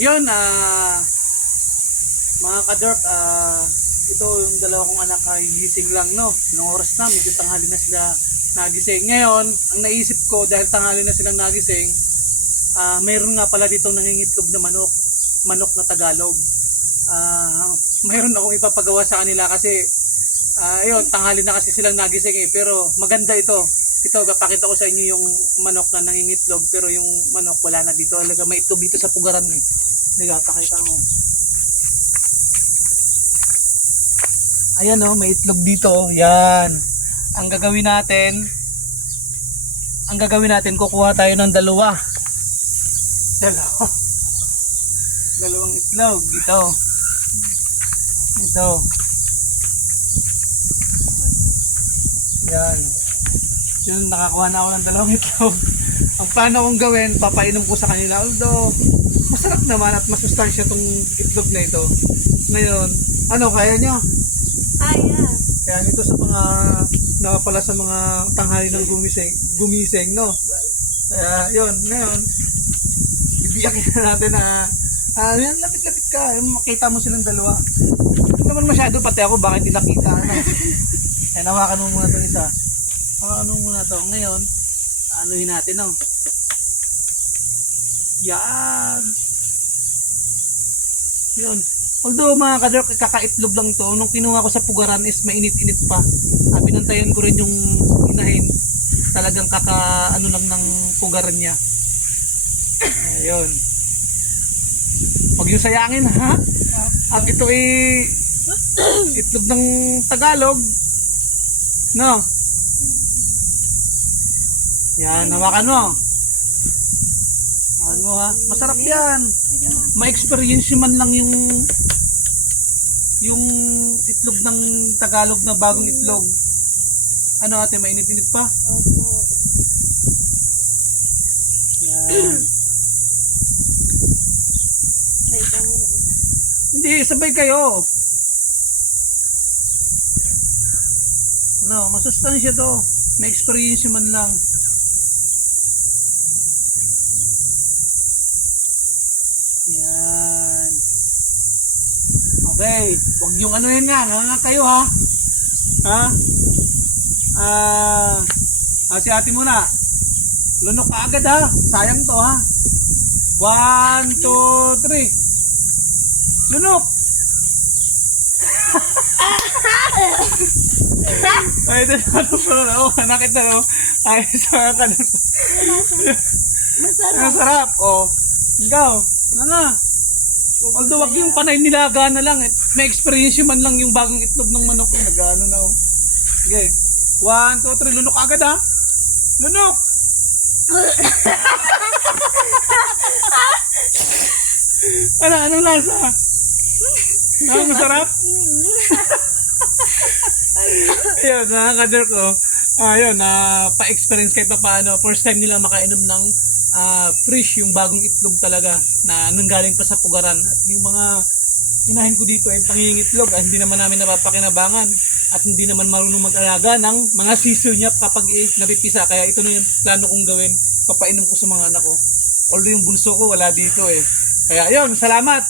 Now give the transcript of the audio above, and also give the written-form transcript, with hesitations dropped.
Yun, mga ka-derp, ito yung dalawa kong anak ay gising lang, no? Nung oras na, medyo tanghali na sila nagising. Ngayon, ang naisip ko, dahil tanghali na silang nagising, mayroon nga pala dito nangingitlog na manok, manok na Tagalog. Mayroon akong ipapagawa sa kanila kasi, ayun, tanghali na kasi silang nagising eh, pero maganda ito. Ito, papakita ko sa inyo yung manok na nangingitlog, pero yung manok wala na dito. Talaga may itlog dito sa pugaran eh. Nagpakita mo. Ayan oh, may itlog dito. Yan. Ang gagawin natin, kukuha tayo ng dalawa. Dalawang itlog. Ito. Yan. Yun, nakakuha na ako ng dalawang itlog. Ang plano kong gawin, papainom ko sa kanila. Although, masarap naman at masustansya tong itlog na ito. Ngayon, ano, kaya nyo? Kaya. Kaya nito sa mga, nakapala sa mga tanghali ng gumising, no? Kaya, yun, ngayon, bibiyakin na natin na, yan, lapit-lapit ka, makita mo silang dalawa. Hindi naman masyado, pati ako, baka hindi nakita, ano? Kaya nawakan mo muna itong isa. Hawakan mo muna ito. Ngayon, anuhin natin, no? Yan. Yun. Although mga kader, kakaitlog lang to. Nung kinuha ko sa pugaran is mainit-init pa. Binantayan ko rin yung inahin. Talagang ano lang ng pugaran niya. Ayun. Huwag yung sayangin ha. At ito ay itlog ng Tagalog. No? Yan, hawakan mo. Hawakan mo ha. Masarap yan. Ma-experience man lang yung itlog ng Tagalog na bagong itlog. Ano ate, mainit-init pa? Opo. Yan. Ay, ito muna. Hindi, sabay kayo. Ano, masustansya to. May experience man lang. Yan. Okay, wag yung ano yun nga kayo ha. Ha? Si ate muna. Lunok ka agad ha. Sayang to ha. 1, 2, 3. Lunok. Ay, ito na ito pala. Nakita no? Ay, sa ka na. Masarap. Masarap. O. Ikaw. Nga. Although wag yung panay nilaga na lang. May experience man lang yung bagong itlog ng manok. Nag-ano na. Okay. 1, 2, 3. Lunok agad ha. Lunok. Anong lasa? Masarap? Ayun, mga kader ko. Ayun, pa-experience kahit pa paano. First time nila makainom ng fresh, yung bagong itlog talaga na nanggaling pa sa pugaran. At yung mga inahin ko dito ay pangingitlog. Hindi naman namin napapakinabangan. At hindi naman marunong mag-alaga ng mga sisiw niya kapag napipisa. Kaya ito na yung plano kong gawin. Papainom ko sa mga anak ko. Although yung bunso ko wala dito eh. Kaya ayun, salamat!